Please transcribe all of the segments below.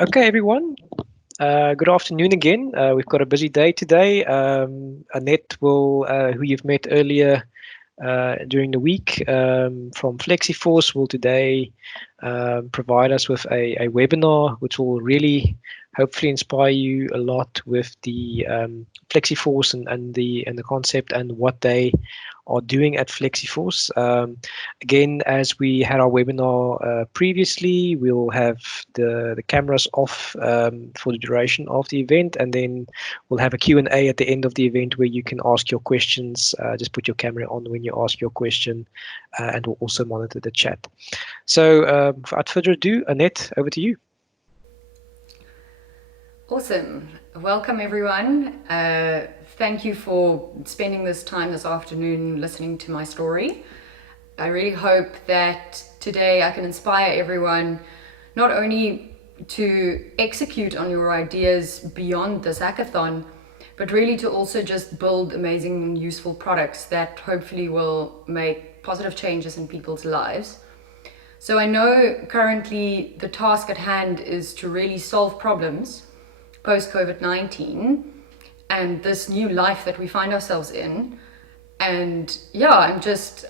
Okay, everyone. Good afternoon again. We've got a busy day today. Annette who you've met earlier during the week from Flexyforce, will today provide us with a webinar, which will really hopefully inspire you a lot with the Flexyforce and the concept and what they are doing at Flexyforce. Again, as we had our webinar previously, we'll have the cameras off for the duration of the event, and then we'll have a Q&A at the end of the event where you can ask your questions. Just put your camera on when you ask your question, and we'll also monitor the chat. So without further ado, Annette, over to you. Awesome. Welcome, everyone. Thank you for spending this time this afternoon listening to my story. I really hope that today I can inspire everyone not only to execute on your ideas beyond this hackathon, but really to also just build amazing and useful products that hopefully will make positive changes in people's lives. So I know currently the task at hand is to really solve problems post-COVID-19 and this new life that we find ourselves in. And yeah,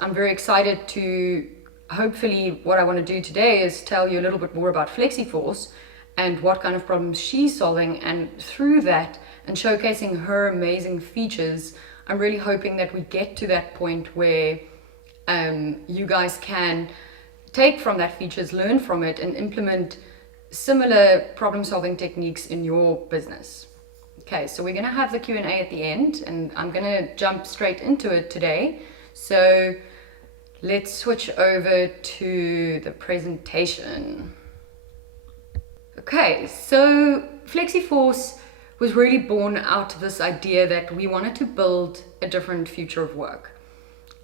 I'm very excited to hopefully what I want to do today is tell you a little bit more about Flexyforce and what kind of problems she's solving, and through that and showcasing her amazing features, I'm really hoping that we get to that point where you guys can take from that features, learn from it, and implement similar problem-solving techniques in your business. Okay, so we're going to have the Q&A at the end, and I'm going to jump straight into it today. So let's switch over to the presentation. Okay, so Flexyforce was really born out of this idea that we wanted to build a different future of work.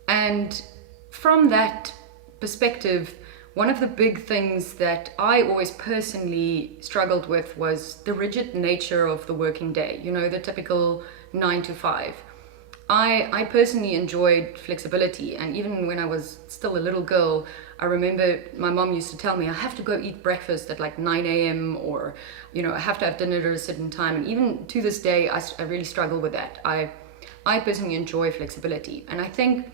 And from that perspective, one of the big things that I always personally struggled with was the rigid nature of the working day, you know, the typical 9 to 5. I personally enjoyed flexibility, and even when I was still a little girl, I remember my mom used to tell me I have to go eat breakfast at like 9 a.m. or, you know, I have to have dinner at a certain time. And even to this day, I really struggle with that. I personally enjoy flexibility, and I think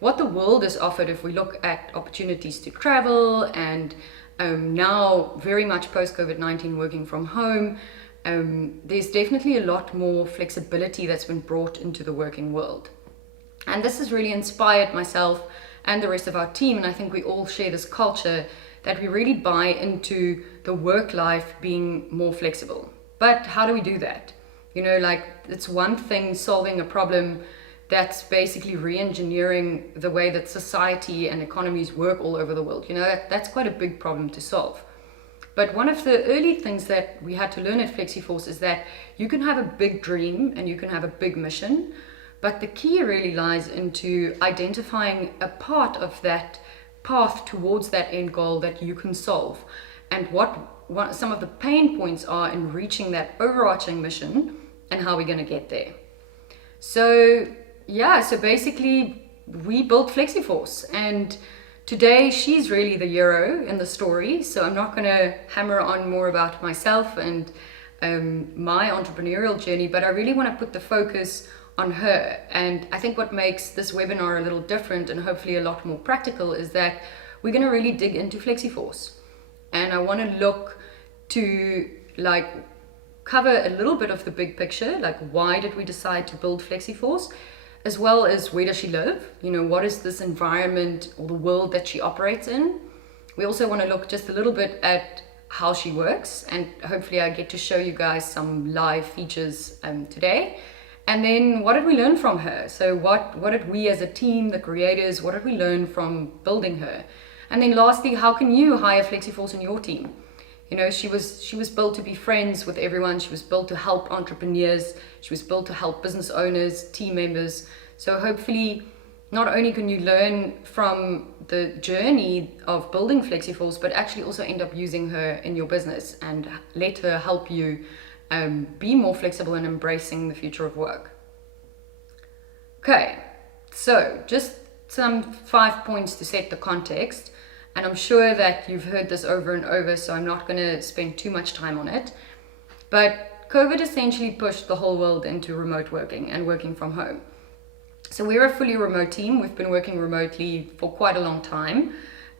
what the world has offered, if we look at opportunities to travel and now very much post-COVID-19 working from home, there's definitely a lot more flexibility that's been brought into the working world. And this has really inspired myself and the rest of our team, and I think we all share this culture that we really buy into the work life being more flexible. But how do we do that? You know, like, it's one thing solving a problem that's basically re-engineering the way that society and economies work all over the world. You know, that's quite a big problem to solve. But one of the early things that we had to learn at Flexyforce is that you can have a big dream and you can have a big mission, but the key really lies into identifying a part of that path towards that end goal that you can solve, and what some of the pain points are in reaching that overarching mission and how we're going to get there. So yeah, so basically we built Flexyforce, and today she's really the hero in the story. So I'm not going to hammer on more about myself and my entrepreneurial journey, but I really want to put the focus on her. And I think what makes this webinar a little different and hopefully a lot more practical is that we're going to really dig into Flexyforce, and I want to look to like cover a little bit of the big picture, like why did we decide to build Flexyforce, as well as where does she live? You know, what is this environment or the world that she operates in? We also want to look just a little bit at how she works, and hopefully I get to show you guys some live features today. And then what did we learn from her? So what did we as a team, the creators, what did we learn from building her? And then lastly, how can you hire Flexyforce in your team? You know, she was built to be friends with everyone. She was built to help entrepreneurs. She was built to help business owners, team members. So hopefully, not only can you learn from the journey of building Flexyforce, but actually also end up using her in your business and let her help you be more flexible and embracing the future of work. Okay, so just some 5 points to set the context. And I'm sure that you've heard this over and over, so I'm not going to spend too much time on it. But COVID essentially pushed the whole world into remote working and working from home. So we're a fully remote team. We've been working remotely for quite a long time,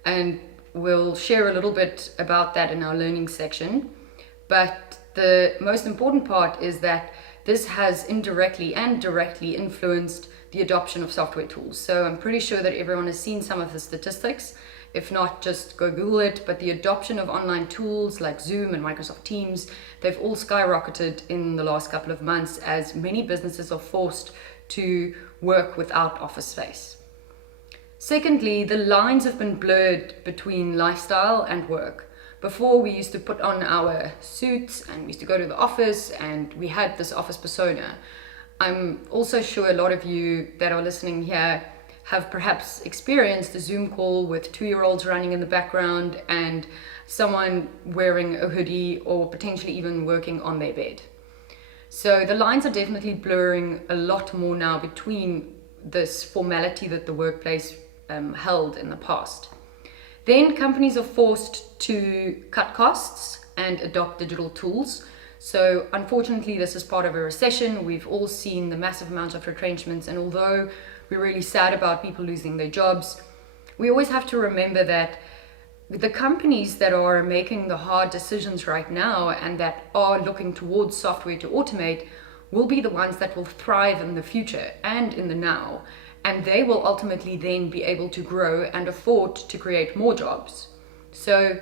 and we'll share a little bit about that in our learning section. But the most important part is that this has indirectly and directly influenced the adoption of software tools. So I'm pretty sure that everyone has seen some of the statistics. If not, just go Google it. But the adoption of online tools like Zoom and Microsoft Teams, they've all skyrocketed in the last couple of months as many businesses are forced to work without office space. Secondly, the lines have been blurred between lifestyle and work. Before, we used to put on our suits and we used to go to the office and we had this office persona. I'm also sure a lot of you that are listening here have perhaps experienced a Zoom call with 2-year-olds running in the background and someone wearing a hoodie or potentially even working on their bed. So the lines are definitely blurring a lot more now between this formality that the workplace held in the past. Then companies are forced to cut costs and adopt digital tools. So unfortunately, this is part of a recession. We've all seen the massive amount of retrenchments, and although we're really sad about people losing their jobs, we always have to remember that the companies that are making the hard decisions right now and that are looking towards software to automate will be the ones that will thrive in the future and in the now. And they will ultimately then be able to grow and afford to create more jobs. So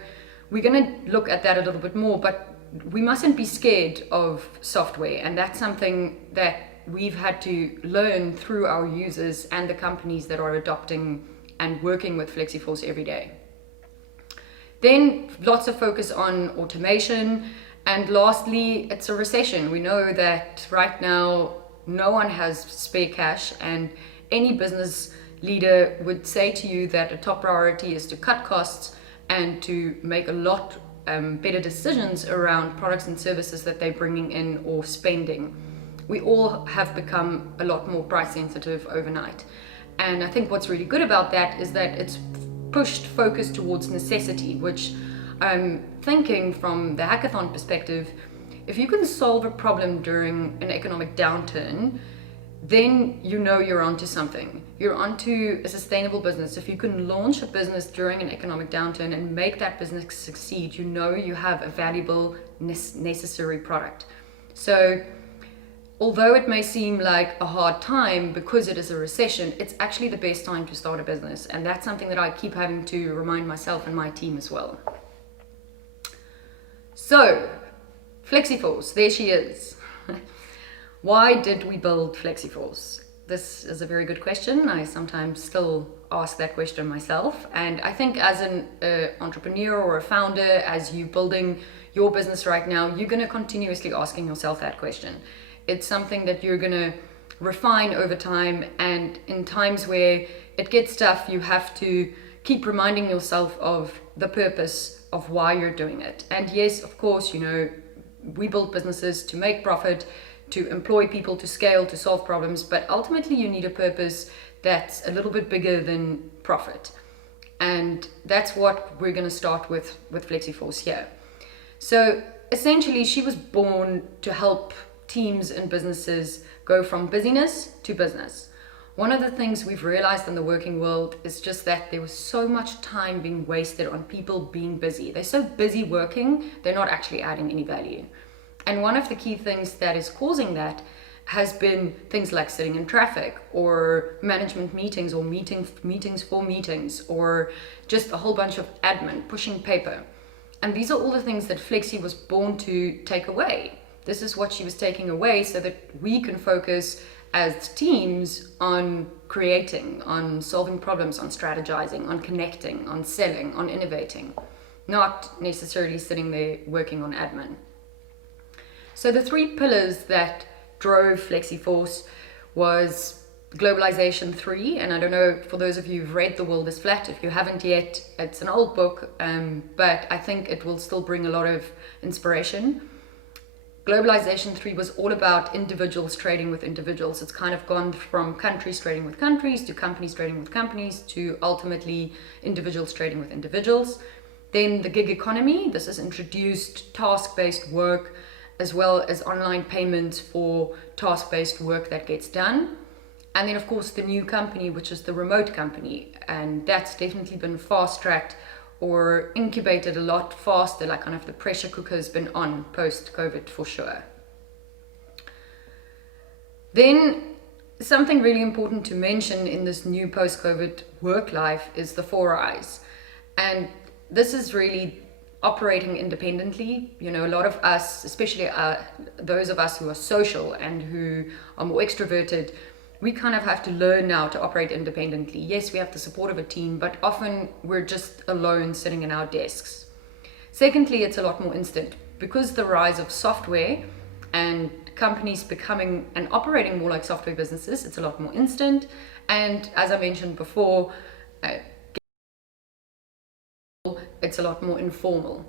we're going to look at that a little bit more, but we mustn't be scared of software. And that's something that we've had to learn through our users and the companies that are adopting and working with Flexyforce every day. Then lots of focus on automation. And lastly, it's a recession. We know that right now no one has spare cash, and any business leader would say to you that a top priority is to cut costs and to make a lot better decisions around products and services that they're bringing in or spending. We all have become a lot more price sensitive overnight. And I think what's really good about that is that it's pushed focus towards necessity, which I'm thinking from the hackathon perspective, if you can solve a problem during an economic downturn, then you know you're onto something. You're onto a sustainable business. If you can launch a business during an economic downturn and make that business succeed, you know you have a valuable, necessary product. So although it may seem like a hard time because it is a recession, it's actually the best time to start a business. And that's something that I keep having to remind myself and my team as well. So, Flexyforce, there she is. Why did we build Flexyforce? This is a very good question. I sometimes still ask that question myself. And I think as an entrepreneur or a founder, as you building your business right now, you're going to continuously asking yourself that question. It's something that you're going to refine over time. And in times where it gets tough, you have to keep reminding yourself of the purpose of why you're doing it. And yes, of course, you know, we build businesses to make profit, to employ people, to scale, to solve problems, but ultimately you need a purpose that's a little bit bigger than profit. And that's what we're going to start with Flexyforce here. So essentially, she was born to help teams and businesses go from busyness to business. One of the things we've realized in the working world is just that there was so much time being wasted on people being busy. They're so busy working, they're not actually adding any value. And one of the key things that is causing that has been things like sitting in traffic or management meetings or meetings for meetings or just a whole bunch of admin, pushing paper. And these are all the things that Flexi was born to take away. This is what she was taking away so that we can focus as teams on creating, on solving problems, on strategizing, on connecting, on selling, on innovating, not necessarily sitting there working on admin. So the three pillars that drove Flexyforce was globalization 3, and I don't know, for those of you who've read The World is Flat, if you haven't yet, it's an old book, but I think it will still bring a lot of inspiration. Globalization 3 was all about individuals trading with individuals. It's kind of gone from countries trading with countries to companies trading with companies to ultimately individuals trading with individuals. Then the gig economy, this has introduced task-based work as well as online payments for task-based work that gets done. And then of course the new company, which is the remote company, and that's definitely been fast-tracked or incubated a lot faster, like kind of the pressure cooker has been on post-COVID for sure. Then something really important to mention in this new post-COVID work life is the 4 Is. And this is really operating independently. You know, a lot of us, especially those of us who are social and who are more extroverted, we kind of have to learn now to operate independently. Yes, we have the support of a team, but often we're just alone sitting in our desks. Secondly, it's a lot more instant. Because the rise of software and companies becoming and operating more like software businesses, it's a lot more instant. And as I mentioned before, it's a lot more informal.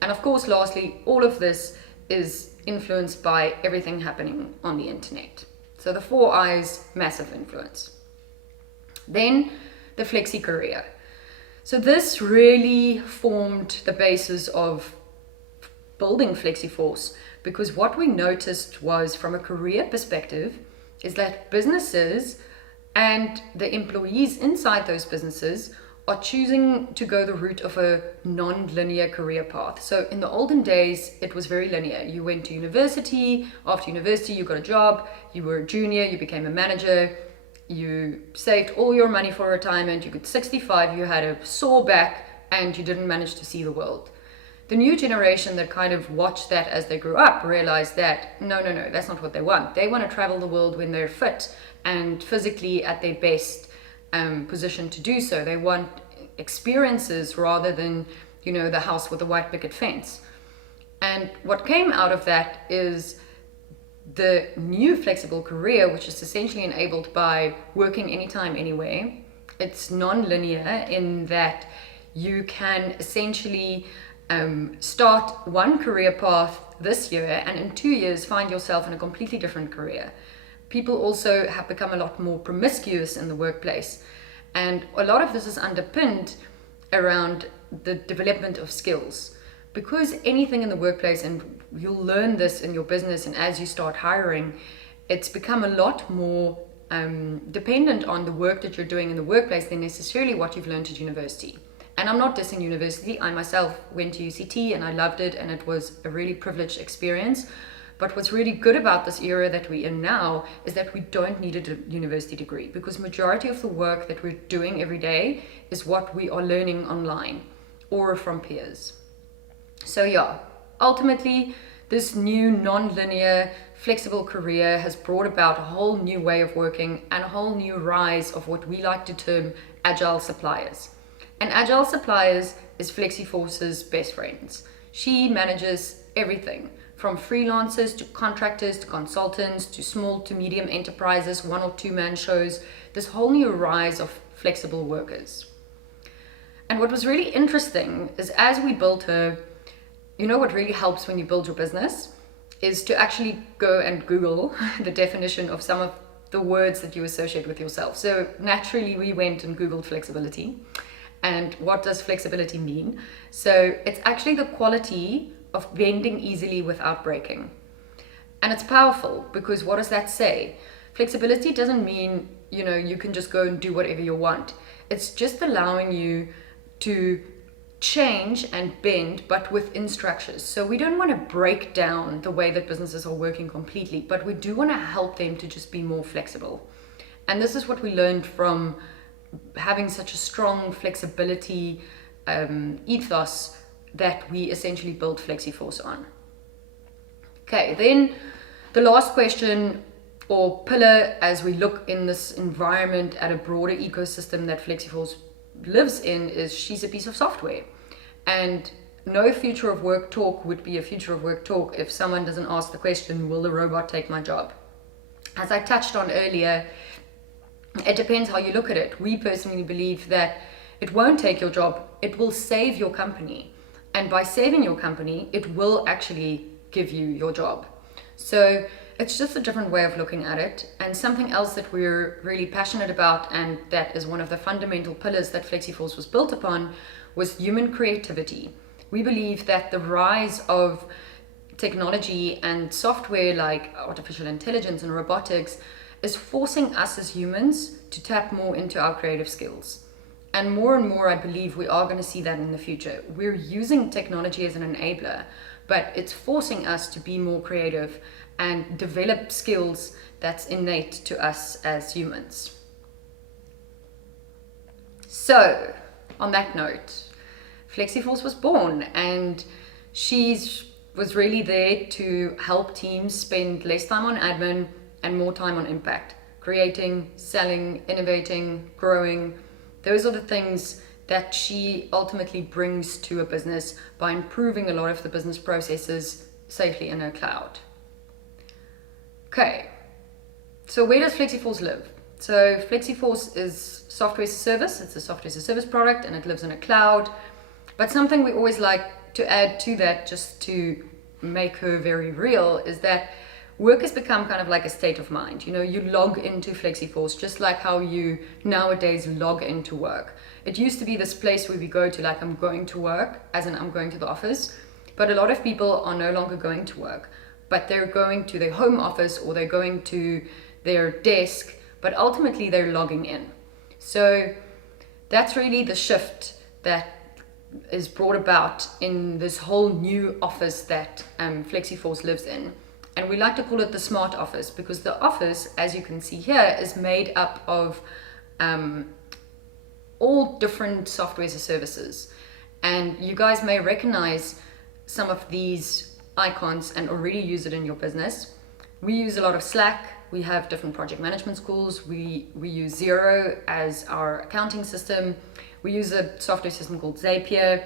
And of course, lastly, all of this is influenced by everything happening on the internet. So the 4 Is, massive influence. Then the flexi career. So this really formed the basis of building Flexyforce, because what we noticed was, from a career perspective, is that businesses and the employees inside those businesses are choosing to go the route of a non-linear career path. So in the olden days, it was very linear. You went to university, after university you got a job, you were a junior, you became a manager, you saved all your money for retirement, you got 65, you had a sore back, and you didn't manage to see the world. The new generation that kind of watched that as they grew up realized that no, that's not what they want. They want to travel the world when they're fit and physically at their best position to do so. They want experiences rather than, you know, the house with the white picket fence. And what came out of that is the new flexible career, which is essentially enabled by working anytime, anywhere. It's non-linear in that you can essentially start one career path this year and in 2 years find yourself in a completely different career. People also have become a lot more promiscuous in the workplace, and a lot of this is underpinned around the development of skills. Because anything in the workplace, and you'll learn this in your business and as you start hiring, it's become a lot more dependent on the work that you're doing in the workplace than necessarily what you've learned at university. And I'm not dissing university. I myself went to UCT and I loved it, and it was a really privileged experience. But what's really good about this era that we're in now is that we don't need a university degree, because majority of the work that we're doing every day is what we are learning online or from peers. So yeah, ultimately, this new non-linear flexible career has brought about a whole new way of working and a whole new rise of what we like to term agile suppliers. And agile suppliers is Flexyforce's best friends. She manages everything from freelancers to contractors to consultants to small to medium enterprises, 1 or 2 man shows, this whole new rise of flexible workers. And what was really interesting is, as we built her, you know what really helps when you build your business is to actually go and Google the definition of some of the words that you associate with yourself. So naturally we went and Googled flexibility. And what does flexibility mean? So it's actually the quality of bending easily without breaking. And it's powerful, because what does that say? Flexibility doesn't mean, you know, you can just go and do whatever you want. It's just allowing you to change and bend, but within structures. So we don't want to break down the way that businesses are working completely, but we do want to help them to just be more flexible. And this is what we learned from having such a strong flexibility ethos that we essentially built Flexyforce on. Okay, then the last question or pillar as we look in this environment at a broader ecosystem that Flexyforce lives in is she's a piece of software. And no future of work talk would be a future of work talk if someone doesn't ask the question, will the robot take my job? As I touched on earlier, it depends how you look at it. We personally believe that it won't take your job, it will save your company. And by saving your company, it will actually give you your job. So it's just a different way of looking at it. And something else that we're really passionate about, and that is one of the fundamental pillars that Flexyforce was built upon, was human creativity. We believe that the rise of technology and software like artificial intelligence and robotics is forcing us as humans to tap more into our creative skills. And more, I believe we are going to see that in the future. We're using technology as an enabler, but it's forcing us to be more creative and develop skills that's innate to us as humans. So, on that note, Flexyforce was born, and she was really there to help teams spend less time on admin and more time on impact, creating, selling, innovating, growing. Those are the things that she ultimately brings to a business by improving a lot of the business processes safely in her cloud. Okay, so where does Flexyforce live? So Flexyforce is software as a service. It's a software as a service product, and it lives in a cloud. But something we always like to add to that, just to make her very real, is that work has become kind of like a state of mind. You know, you log into Flexyforce just like how you nowadays log into work. It used to be this place where we go to, like, I'm going to work, as in I'm going to the office. But a lot of people are no longer going to work, but they're going to their home office or they're going to their desk, but ultimately they're logging in. So that's really the shift that is brought about in this whole new office that Flexyforce lives in. And we like to call it the smart office, because the office, as you can see here, is made up of all different software as a services. And you guys may recognize some of these icons and already use it in your business. We use a lot of Slack. We have different project management schools. We use Xero as our accounting system. We use a software system called Zapier.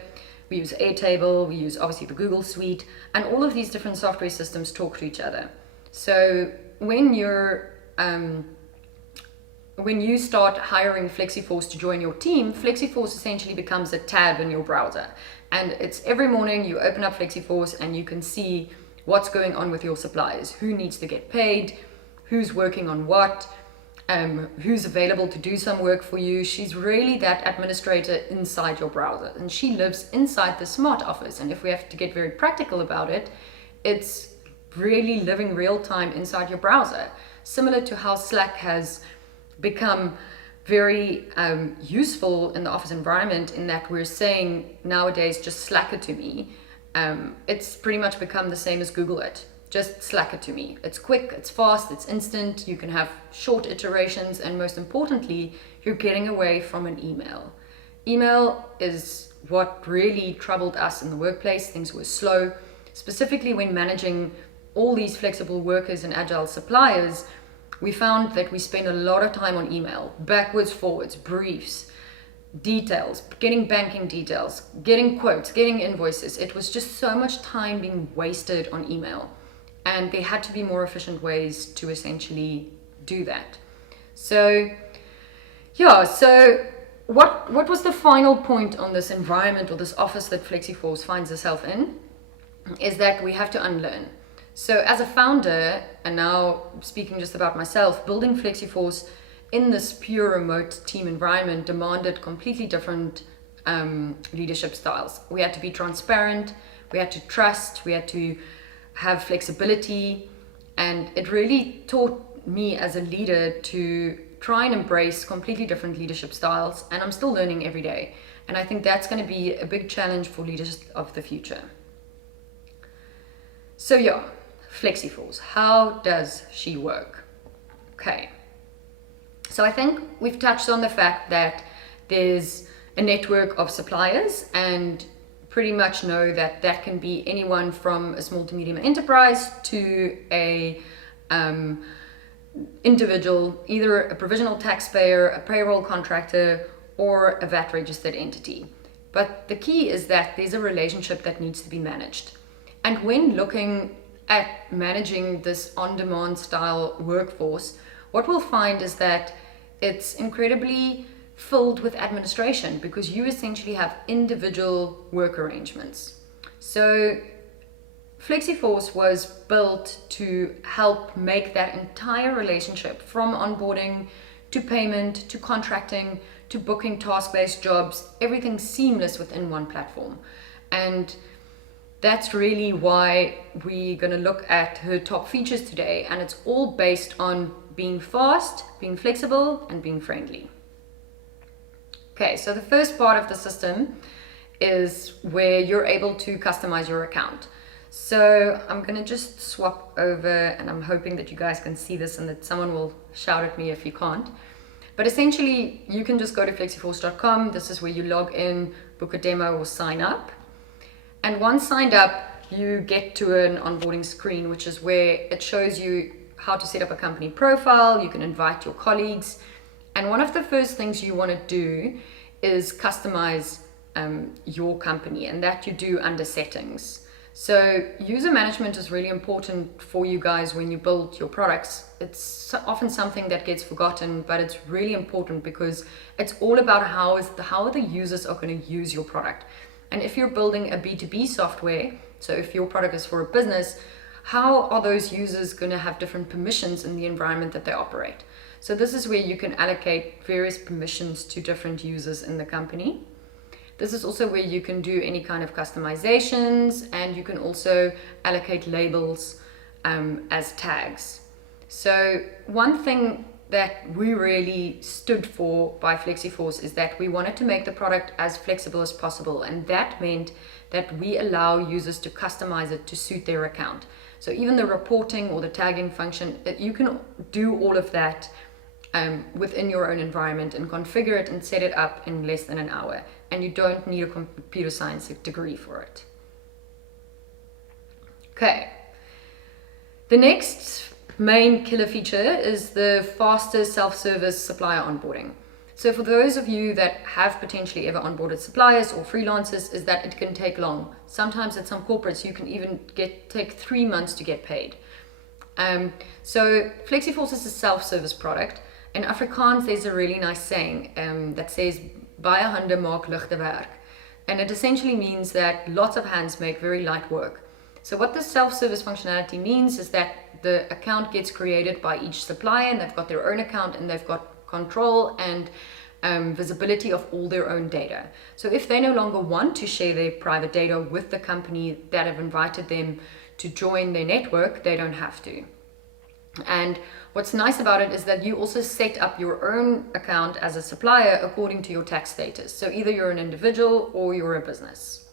We use Airtable. We use obviously the Google Suite, and all of these different software systems talk to each other. So when you start hiring Flexyforce to join your team, Flexyforce essentially becomes a tab in your browser. And it's every morning you open up Flexyforce and you can see what's going on with your suppliers, who needs to get paid, who's working on what, who's available to do some work for you. She's really that administrator inside your browser, and she lives inside the smart office. And if we have to get very practical about it, it's really living real time inside your browser, similar to how Slack has become very useful in the office environment, in that we're saying nowadays, just Slack it to me. It's pretty much become the same as Google it. Just Slack it to me. It's quick, it's fast, it's instant. You can have short iterations, and most importantly, you're getting away from an email. Email is what really troubled us in the workplace. Things were slow, specifically when managing all these flexible workers and agile suppliers. We found that we spend a lot of time on email, backwards, forwards, briefs, details, getting banking details, getting quotes, getting invoices. It was just so much time being wasted on email. And there had to be more efficient ways to essentially do that. So, yeah, so what was the final point on this environment, or this office that Flexyforce finds itself in, is that we have to unlearn. So as a founder, and now speaking just about myself, building Flexyforce in this pure remote team environment demanded completely different leadership styles. We had to be transparent, we had to trust, we had to have flexibility, and it really taught me as a leader to try and embrace completely different leadership styles, and I'm still learning every day. And I think that's going to be a big challenge for leaders of the future. So yeah, Flexyforce, how does she work? Okay, so I think we've touched on the fact that there's a network of suppliers, and pretty much know that that can be anyone from a small to medium enterprise to a individual, either a provisional taxpayer, a payroll contractor, or a VAT registered entity. But the key is that there's a relationship that needs to be managed. And when looking at managing this on-demand style workforce, what we'll find is that it's incredibly filled with administration, because you essentially have individual work arrangements. So Flexyforce was built to help make that entire relationship from onboarding to payment to contracting to booking task-based jobs, everything seamless within one platform. And that's really why we're going to look at her top features today, and it's all based on being fast, being flexible, and being friendly. Okay, so the first part of the system is where you're able to customize your account. So I'm going to just swap over, and I'm hoping that you guys can see this and that someone will shout at me if you can't. But essentially, you can just go to flexyforce.com. This is where you log in, book a demo, or sign up. And once signed up, you get to an onboarding screen, which is where it shows you how to set up a company profile. You can invite your colleagues. And one of the first things you want to do is customize your company, and that you do under settings. So user management is really important for you guys when you build your products. It's often something that gets forgotten, but it's really important because it's all about how the users are going to use your product. And if you're building a B2B software, so if your product is for a business, how are those users going to have different permissions in the environment that they operate? So this is where you can allocate various permissions to different users in the company. This is also where you can do any kind of customizations, and you can also allocate labels as tags. So one thing that we really stood for by Flexyforce is that we wanted to make the product as flexible as possible, and that meant that we allow users to customize it to suit their account. So even the reporting or the tagging function, you can do all of that within your own environment and configure it and set it up in less than an hour, and you don't need a computer science degree for it. Okay, the next main killer feature is the faster self-service supplier onboarding. So for those of you that have potentially ever onboarded suppliers or freelancers, is that it can take long. Sometimes at some corporates you can even take 3 months to get paid. So Flexyforce is a self-service product. In Afrikaans there's a really nice saying that says baie hande maak ligte werk, and it essentially means that lots of hands make very light work. So what this self-service functionality means is that the account gets created by each supplier, and they've got their own account, and they've got control and visibility of all their own data. So if they no longer want to share their private data with the company that have invited them to join their network, they don't have to. And what's nice about it is that you also set up your own account as a supplier according to your tax status. So either you're an individual or you're a business.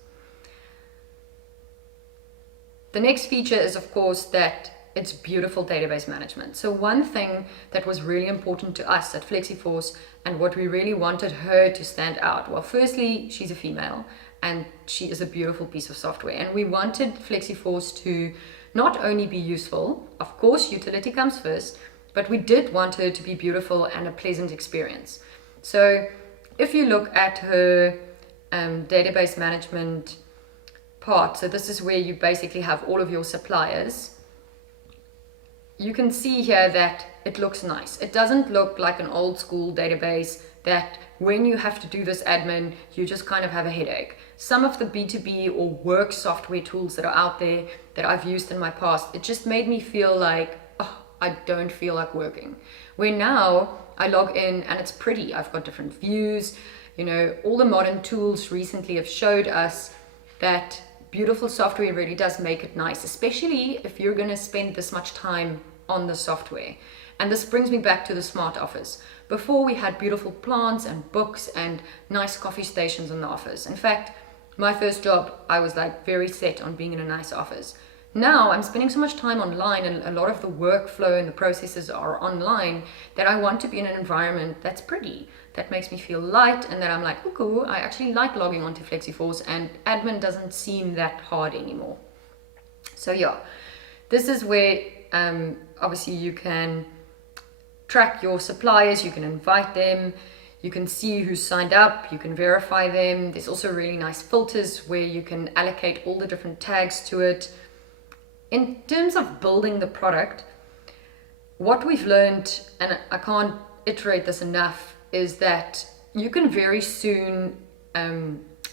The next feature is, of course, that it's beautiful database management. So one thing that was really important to us at Flexyforce, and what we really wanted her to stand out, well, firstly, she's a female and she is a beautiful piece of software, and we wanted Flexyforce to not only be useful, of course utility comes first, but we did want her to be beautiful and a pleasant experience. So if you look at her database management part, so this is where you basically have all of your suppliers, you can see here that it looks nice. It doesn't look like an old school database that when you have to do this admin, you just kind of have a headache. Some of the B2B or work software tools that are out there that I've used in my past, it just made me feel like, oh, I don't feel like working. Where now I log in and it's pretty. I've got different views. You know, all the modern tools recently have showed us that beautiful software really does make it nice, especially if you're going to spend this much time on the software. And this brings me back to the smart office. Before, we had beautiful plants and books and nice coffee stations in the office. In fact, my first job, I was like very set on being in a nice office. Now I'm spending so much time online, and a lot of the workflow and the processes are online, that I want to be in an environment that's pretty, that makes me feel light, and that I'm like, oh cool, I actually like logging onto Flexyforce, and admin doesn't seem that hard anymore. So yeah, this is where obviously you can track your suppliers, you can invite them, you can see who's signed up, you can verify them. There's also really nice filters where you can allocate all the different tags to it. In terms of building the product, what we've learned, and I can't iterate this enough, is that you can very soon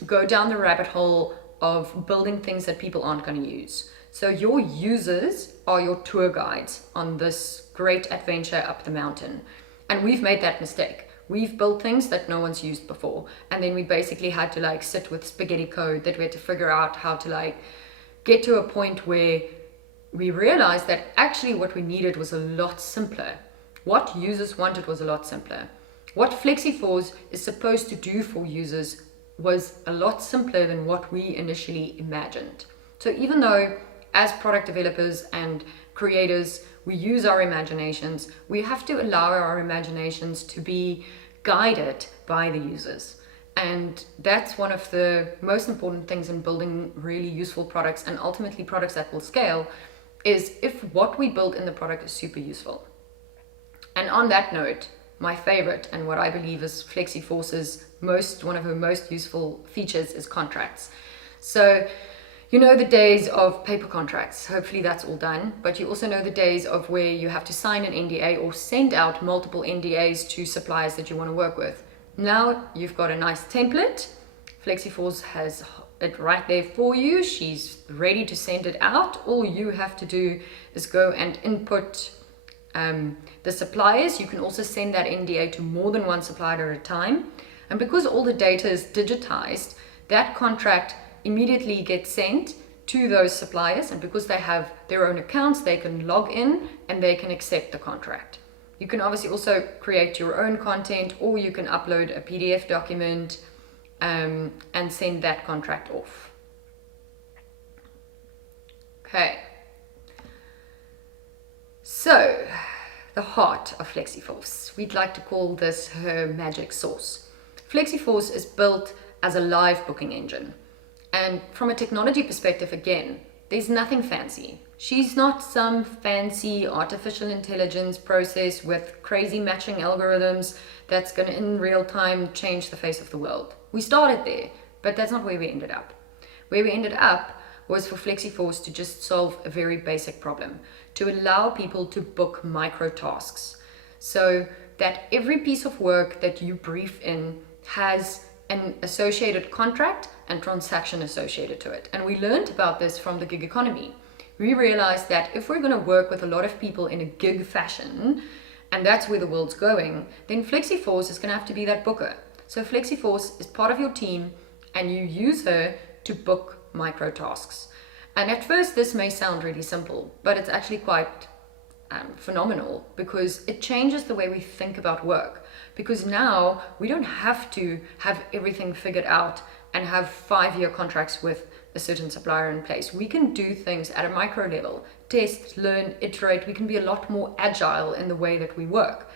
go down the rabbit hole of building things that people aren't going to use. So your users are your tour guides on this great adventure up the mountain. And we've made that mistake. We've built things that no one's used before. And then we basically had to like sit with spaghetti code that we had to figure out how to like get to a point where we realized that actually what we needed was a lot simpler. What users wanted was a lot simpler. What Flexyforce is supposed to do for users was a lot simpler than what we initially imagined. So even though as product developers and creators, we use our imaginations, we have to allow our imaginations to be guided by the users. And that's one of the most important things in building really useful products and ultimately products that will scale, is if what we build in the product is super useful. And on that note, my favorite and what I believe is Flexyforce's one of her most useful features is contracts. So you know the days of paper contracts, hopefully that's all done, but you also know the days of where you have to sign an NDA or send out multiple NDAs to suppliers that you want to work with. Now you've got a nice template. Flexyforce has it right there for you. She's ready to send it out. All you have to do is go and input the suppliers. You can also send that NDA to more than one supplier at a time. And because all the data is digitized, that contract immediately gets sent to those suppliers, and because they have their own accounts, they can log in and they can accept the contract. You can obviously also create your own content, or you can upload a PDF document and send that contract off. Okay, so the heart of Flexyforce, we'd like to call this her magic sauce. Flexyforce is built as a live booking engine. And from a technology perspective, again, there's nothing fancy. She's not some fancy artificial intelligence process with crazy matching algorithms that's going to in real time change the face of the world. We started there, but that's not where we ended up. Where we ended up was for Flexyforce to just solve a very basic problem, to allow people to book micro tasks, so that every piece of work that you brief in has an associated contract and transaction associated to it. And we learned about this from the gig economy. We realized that if we're going to work with a lot of people in a gig fashion, and that's where the world's going, then Flexyforce is going to have to be that booker. So Flexyforce is part of your team, and you use her to book micro tasks. And at first this may sound really simple, but it's actually quite phenomenal, because it changes the way we think about work. Because now we don't have to have everything figured out and have 5-year contracts with a certain supplier in place. We can do things at a micro level, test, learn, iterate. We can be a lot more agile in the way that we work,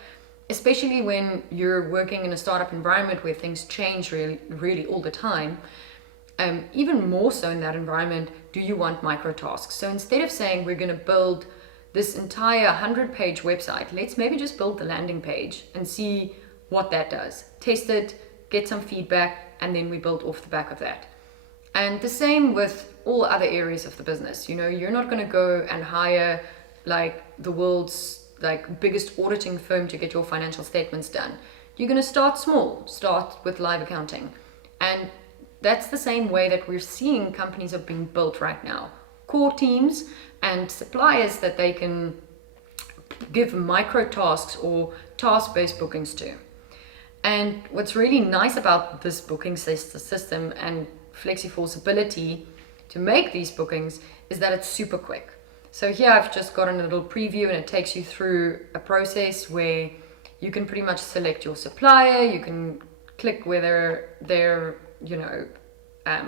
especially when you're working in a startup environment where things change really all the time. Even more so in that environment, do you want micro tasks? So instead of saying we're going to build this entire 100-page website, let's maybe just build the landing page and see what that does. Test it, get some feedback, and then we build off the back of that. And the same with all other areas of the business. You know, you're not going to go and hire like the world's like biggest auditing firm to get your financial statements done. You're going to start small, start with live accounting. And that's the same way that we're seeing companies are being built right now. Core teams and suppliers that they can give micro tasks or task-based bookings to. And what's really nice about this booking system and Flexyforce's ability to make these bookings is that it's super quick. So here I've just gotten a little preview, and it takes you through a process where you can pretty much select your supplier. You can click whether they're,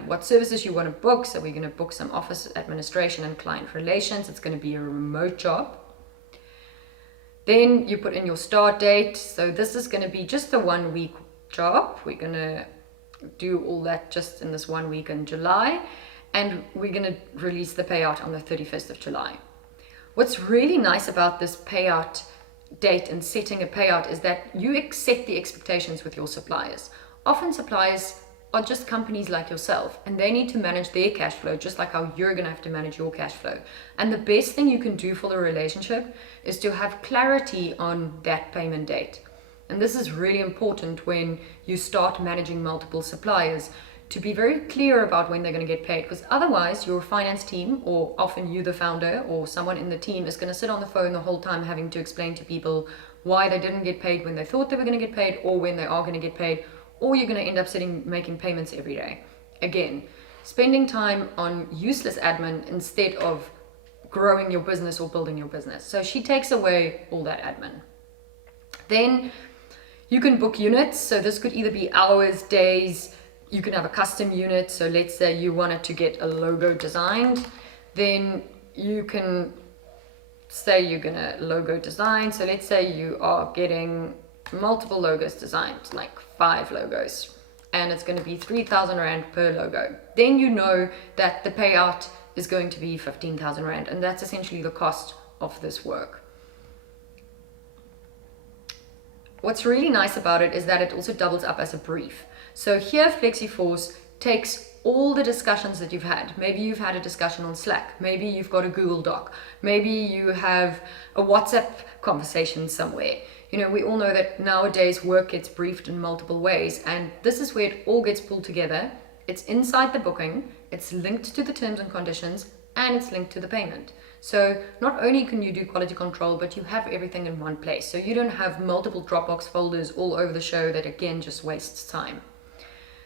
what services you want to book. So we're going to book some office administration and client relations. It's going to be a remote job. Then you put in your start date. So this is going to be just a 1-week job. We're going to do all that just in this 1 week in July. And we're going to release the payout on the 31st of July. What's really nice about this payout date and setting a payout is that you set the expectations with your suppliers. Often suppliers are just companies like yourself, and they need to manage their cash flow just like how you're going to have to manage your cash flow. And the best thing you can do for the relationship is to have clarity on that payment date. And this is really important when you start managing multiple suppliers. to be very clear about when they're going to get paid, because otherwise your finance team, or often you the founder or someone in the team, is going to sit on the phone the whole time having to explain to people why they didn't get paid when they thought they were going to get paid, or when they are going to get paid, or you're going to end up sitting making payments every day. Again, spending time on useless admin instead of growing your business or building your business. So she takes away all that admin. Then you can book units. So this could either be hours, days. You can have a custom unit. So let's say you wanted to get a logo designed. Then you can say you're going to logo design. So let's say you are getting multiple logos designed, like 5 logos. And it's going to be 3,000 Rand per logo. Then you know that the payout is going to be 15,000 Rand. And that's essentially the cost of this work. What's really nice about it is that it also doubles up as a brief. So here Flexyforce takes all the discussions that you've had. Maybe you've had a discussion on Slack. Maybe you've got a Google Doc. Maybe you have a WhatsApp conversation somewhere. You know, we all know that nowadays work gets briefed in multiple ways, and this is where it all gets pulled together. It's inside the booking, it's linked to the terms and conditions, and it's linked to the payment. So not only can you do quality control, but you have everything in one place. So you don't have multiple Dropbox folders all over the show that again just wastes time.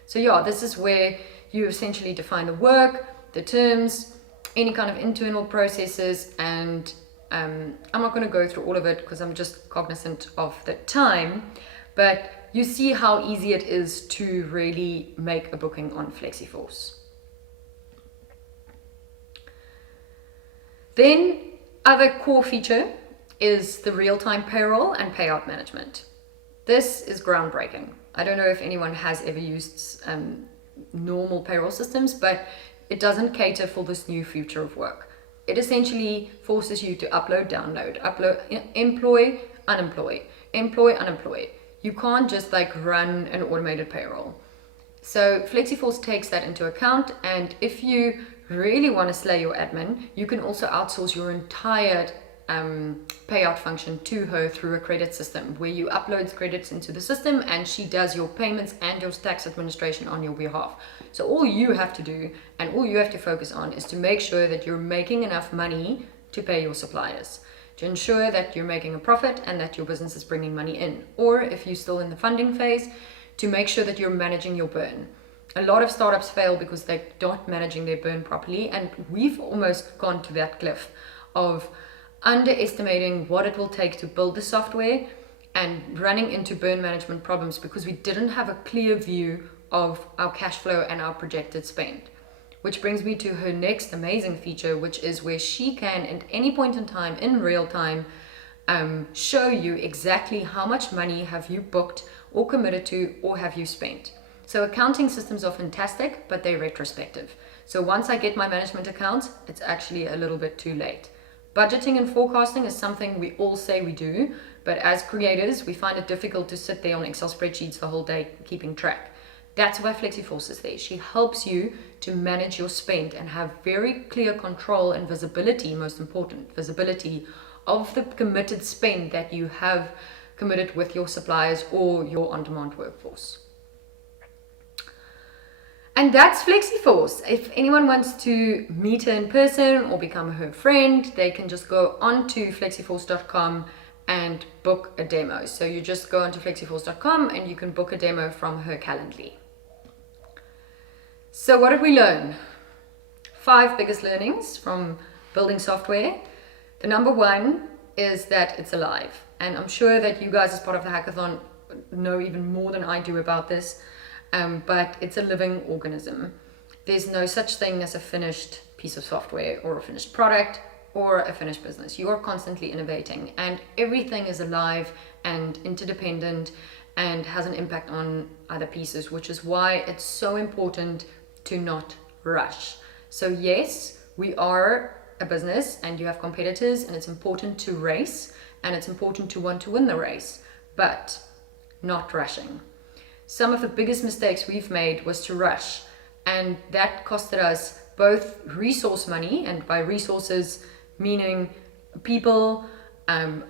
So yeah, this is where you essentially define the work, the terms, any kind of internal processes, and I'm not going to go through all of it because I'm just cognizant of the time, but you see how easy it is to really make a booking on Flexyforce. Then other core feature is the real-time payroll and payout management. This is groundbreaking. I don't know if anyone has ever used normal payroll systems, but it doesn't cater for this new future of work. It essentially forces you to upload, download, employ, unemploy, employ, unemploy. You can't just like run an automated payroll. So Flexyforce takes that into account, and if you really want to slay your admin, you can also outsource your entire payout function to her through a credit system where you upload credits into the system and she does your payments and your tax administration on your behalf. So all you have to do and all you have to focus on is to make sure that you're making enough money to pay your suppliers, to ensure that you're making a profit and that your business is bringing money in. Or if you're still in the funding phase, to make sure that you're managing your burn. A lot of startups fail because they're not managing their burn properly, and we've almost gone to that cliff of underestimating what it will take to build the software and running into burn management problems because we didn't have a clear view of our cash flow and our projected spend. Which brings me to her next amazing feature, which is where she can at any point in time, in real time, show you exactly how much money have you booked or committed to or have you spent. So accounting systems are fantastic, but they're retrospective. So once I get my management accounts, it's actually a little bit too late. Budgeting and forecasting is something we all say we do, but as creators, we find it difficult to sit there on Excel spreadsheets the whole day keeping track. That's why Flexyforce is there. She helps you to manage your spend and have very clear control and visibility, most important, visibility of the committed spend that you have committed with your suppliers or your on-demand workforce. And that's Flexyforce. If anyone wants to meet her in person or become her friend, they can just go onto flexyforce.com and book a demo. So you just go onto flexyforce.com and you can book a demo from her Calendly. So what did we learn? 5 biggest learnings from building software. The number one is that it's alive. And I'm sure that you guys as part of the hackathon know even more than I do about this. But it's a living organism. There's no such thing as a finished piece of software or a finished product or a finished business. You are constantly innovating and everything is alive and interdependent and has an impact on other pieces, which is why it's so important to not rush. So yes, we are a business and you have competitors and it's important to race and it's important to want to win the race, but not rushing. Some of the biggest mistakes we've made was to rush, and that costed us both resource money, and by resources meaning people,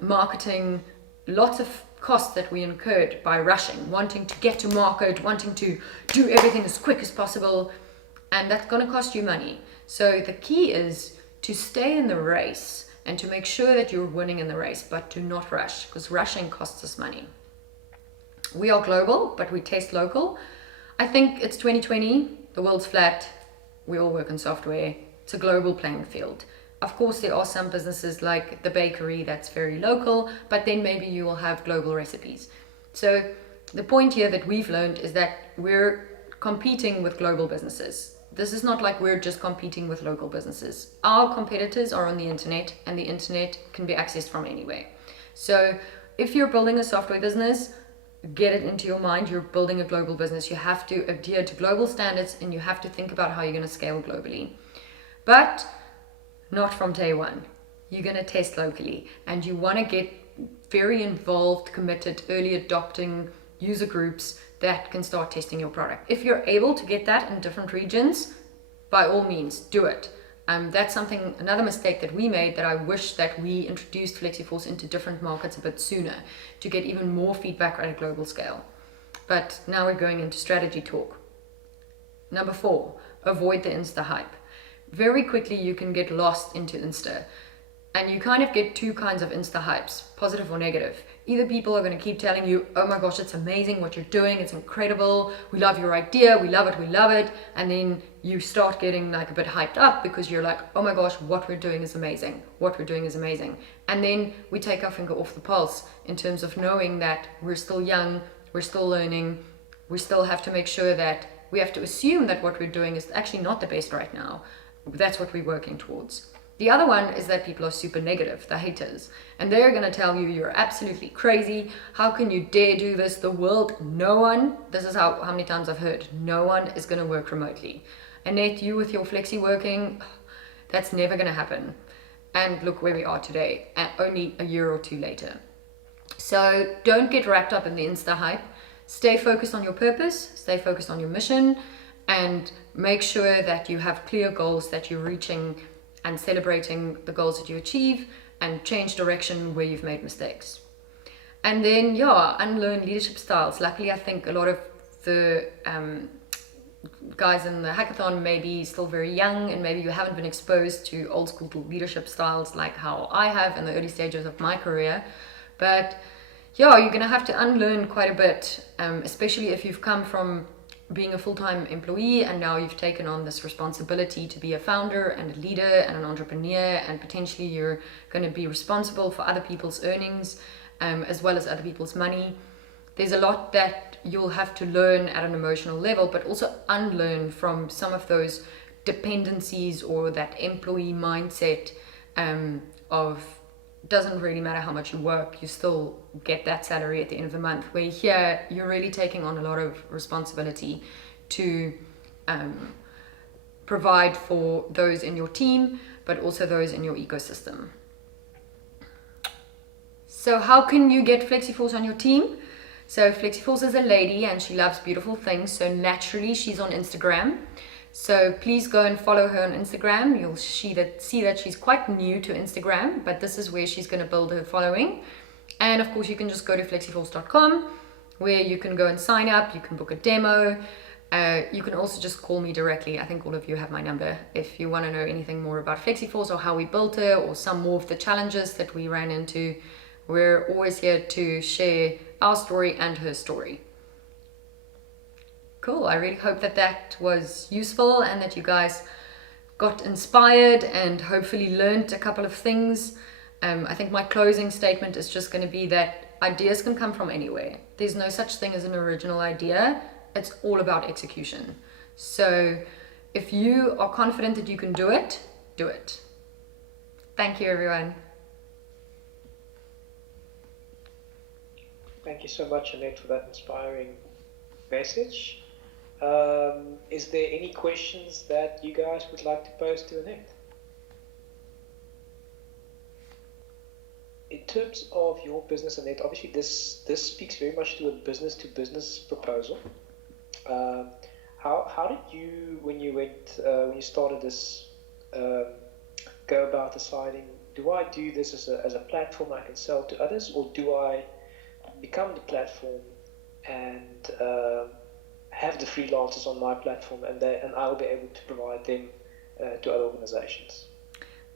marketing, lots of costs that we incurred by rushing, wanting to get to market, wanting to do everything as quick as possible, and that's going to cost you money. So the key is to stay in the race and to make sure that you're winning in the race, but do not rush, because rushing costs us money. We are global, but we test local. I think it's 2020, the world's flat, we all work in software, it's a global playing field. Of course, there are some businesses like the bakery that's very local, but then maybe you will have global recipes. So the point here that we've learned is that we're competing with global businesses. This is not like we're just competing with local businesses. Our competitors are on the internet, and the internet can be accessed from anywhere. So if you're building a software business, get it into your mind, you're building a global business. You have to adhere to global standards, and you have to think about how you're going to scale globally. But not from day one. You're going to test locally, and you want to get very involved, committed, early adopting user groups that can start testing your product. If you're able to get that in different regions, by all means, do it. That's another mistake that we made, that I wish that we introduced Flexyforce into different markets a bit sooner to get even more feedback at a global scale. But now we're going into strategy talk. Number 4, avoid the Insta hype. Very quickly you can get lost into Insta, and you kind of get two kinds of Insta hypes, positive or negative. Either people are going to keep telling you, oh my gosh, it's amazing what you're doing, it's incredible, we love your idea, we love it, and then you start getting like a bit hyped up because you're like, oh my gosh, what we're doing is amazing, and then we take our finger off the pulse in terms of knowing that we're still young, we're still learning, we still have to make sure that we have to assume that what we're doing is actually not the best right now. That's what we're working towards. The other one is that people are super negative, the haters, and they're going to tell you you're absolutely crazy. How can you dare do this? The world, no one, this is how many times I've heard, no one is going to work remotely. Annette, you with your flexi working, that's never going to happen. And look where we are today, only a year or two later. So don't get wrapped up in the Insta hype. Stay focused on your purpose, stay focused on your mission, and make sure that you have clear goals that you're reaching and celebrating the goals that you achieve, and change direction where you've made mistakes. And then, unlearn leadership styles. Luckily, I think a lot of the guys in the hackathon may be still very young, and maybe you haven't been exposed to old school leadership styles like how I have in the early stages of my career. But you're going to have to unlearn quite a bit, especially if you've come from being a full-time employee and now you've taken on this responsibility to be a founder and a leader and an entrepreneur, and potentially you're going to be responsible for other people's earnings as well as other people's money. There's a lot that you'll have to learn at an emotional level, but also unlearn from some of those dependencies or that employee mindset of doesn't really matter how much you work, you still get that salary at the end of the month, where here you're really taking on a lot of responsibility to provide for those in your team, but also those in your ecosystem. So how can you get Flexyforce on your team? So Flexyforce is a lady and she loves beautiful things, so naturally she's on Instagram. So please go and follow her on Instagram. You'll see that she's quite new to Instagram, but this is where she's going to build her following. And of course, you can just go to flexyforce.com, where you can go and sign up. You can book a demo. You can also just call me directly. I think all of you have my number. If you want to know anything more about Flexyforce or how we built it, or some more of the challenges that we ran into, we're always here to share our story and her story. Cool. I really hope that was useful and that you guys got inspired and hopefully learned a couple of things. I think my closing statement is just going to be that ideas can come from anywhere. There's no such thing as an original idea. It's all about execution. So if you are confident that you can do it, do it. Thank you, everyone. Thank you so much, Annette, for that inspiring message. Is there any questions that you guys would like to pose to Annette? In terms of your business, Annette, obviously this speaks very much to a business-to-business proposal. How did you, when you started this, go about deciding, do I do this as a platform I can sell to others, or do I become the platform and have the freelancers on my platform, and I'll be able to provide them to other organizations?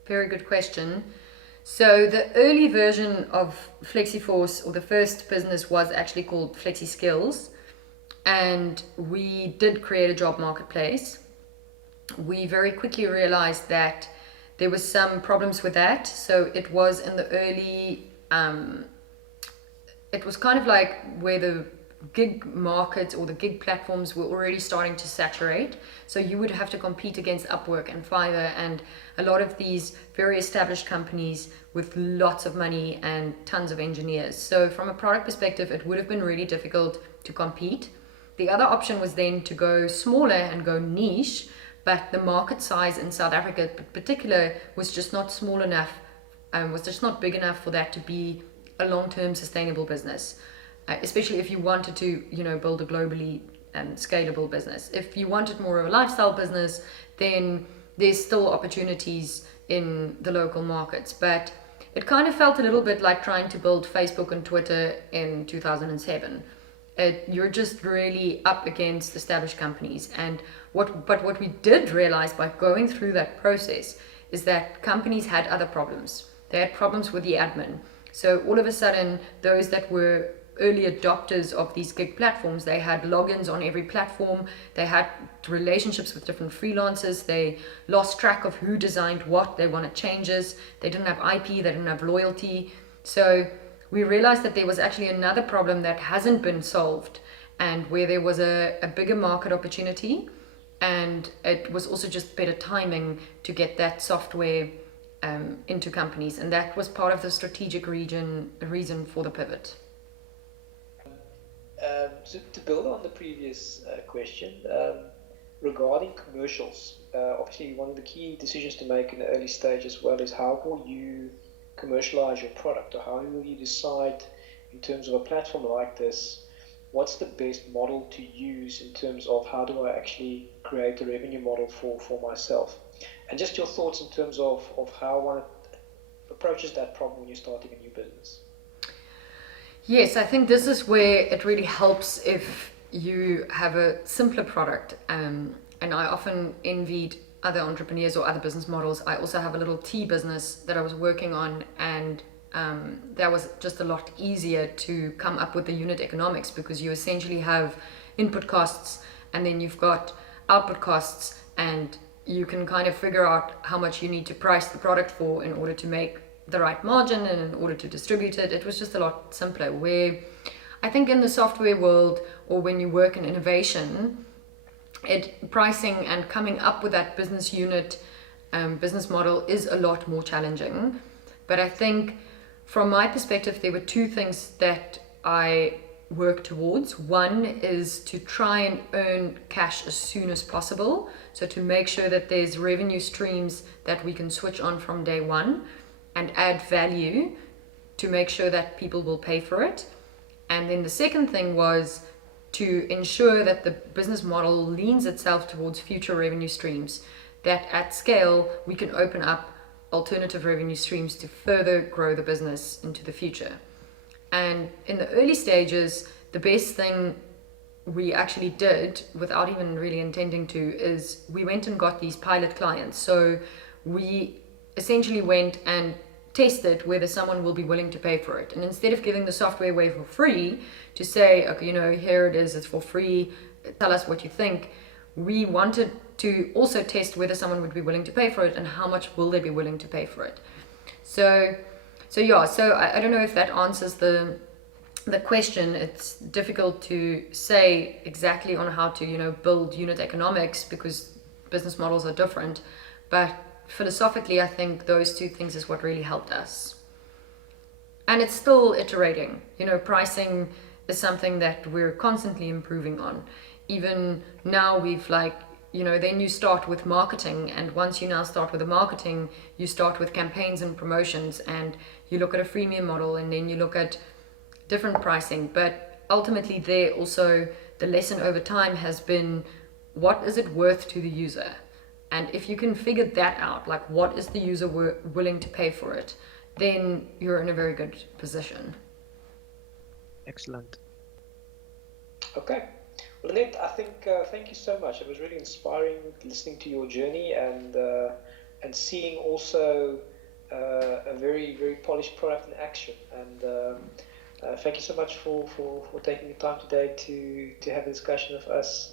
Very good question. So the early version of Flexyforce, or the first business, was actually called Flexi Skills, and we did create a job marketplace. We very quickly realized that there was some problems with that. So it was in the early, it was kind of like where the gig market or the gig platforms were already starting to saturate. So you would have to compete against Upwork and Fiverr and a lot of these very established companies with lots of money and tons of engineers. So from a product perspective, it would have been really difficult to compete. The other option was then to go smaller and go niche, but the market size in South Africa in particular was just not small enough, was just not big enough for that to be a long-term sustainable business. Especially if you wanted to, build a globally scalable business. If you wanted more of a lifestyle business, then there's still opportunities in the local markets. But it kind of felt a little bit like trying to build Facebook and Twitter in 2007. You're just really up against established companies. And what we did realize by going through that process is that companies had other problems. They had problems with the admin. So all of a sudden, those that were early adopters of these gig platforms, they had logins on every platform, they had relationships with different freelancers, they lost track of who designed what, they wanted changes, they didn't have IP, they didn't have loyalty. So we realized that there was actually another problem that hasn't been solved, and where there was a bigger market opportunity, and it was also just better timing to get that software into companies, and that was part of the strategic reason for the pivot. So to build on the previous question, regarding commercials, obviously one of the key decisions to make in the early stage as well is how will you commercialize your product, or how will you decide in terms of a platform like this, what's the best model to use in terms of how do I actually create a revenue model for myself? And just your thoughts in terms of how one approaches that problem when you're starting a new business. Yes, I think this is where it really helps if you have a simpler product. And I often envied other entrepreneurs or other business models. I also have a little tea business that I was working on, and that was just a lot easier to come up with the unit economics, because you essentially have input costs and then you've got output costs, and you can kind of figure out how much you need to price the product for in order to make the right margin and in order to distribute it. It was just a lot simpler. Where I think in the software world, or when you work in innovation, pricing and coming up with that business unit business model is a lot more challenging. But I think from my perspective, there were two things that I work towards. One is to try and earn cash as soon as possible, so to make sure that there's revenue streams that we can switch on from day one and add value to make sure that people will pay for it. And then the second thing was to ensure that the business model leans itself towards future revenue streams, that at scale we can open up alternative revenue streams to further grow the business into the future. And in the early stages, the best thing we actually did, without even really intending to, is we went and got these pilot clients. So we essentially went and tested whether someone will be willing to pay for it. And instead of giving the software away for free, to say, okay, here it is, it's for free, tell us what you think, we wanted to also test whether someone would be willing to pay for it and how much will they be willing to pay for it. So I don't know if that answers the question. It's difficult to say exactly on how to build unit economics, because business models are different, but philosophically I think those two things is what really helped us. And it's still iterating. Pricing is something that we're constantly improving on. Even now we've then you start with marketing, and once you now start with the marketing, you start with campaigns and promotions, and you look at a freemium model, and then you look at different pricing. But ultimately there also, the lesson over time has been, what is it worth to the user? And if you can figure that out, like what is the user willing to pay for it, then you're in a very good position. Excellent. Okay. Well, Annette, I think thank you so much. It was really inspiring listening to your journey and seeing also a very very polished product in action. And thank you so much for taking the time today to have a discussion with us.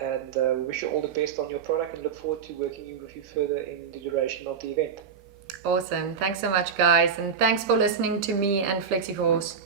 And we wish you all the best on your product and look forward to working with you further in the duration of the event. Awesome. Thanks so much, guys. And thanks for listening to me and Flexyforce.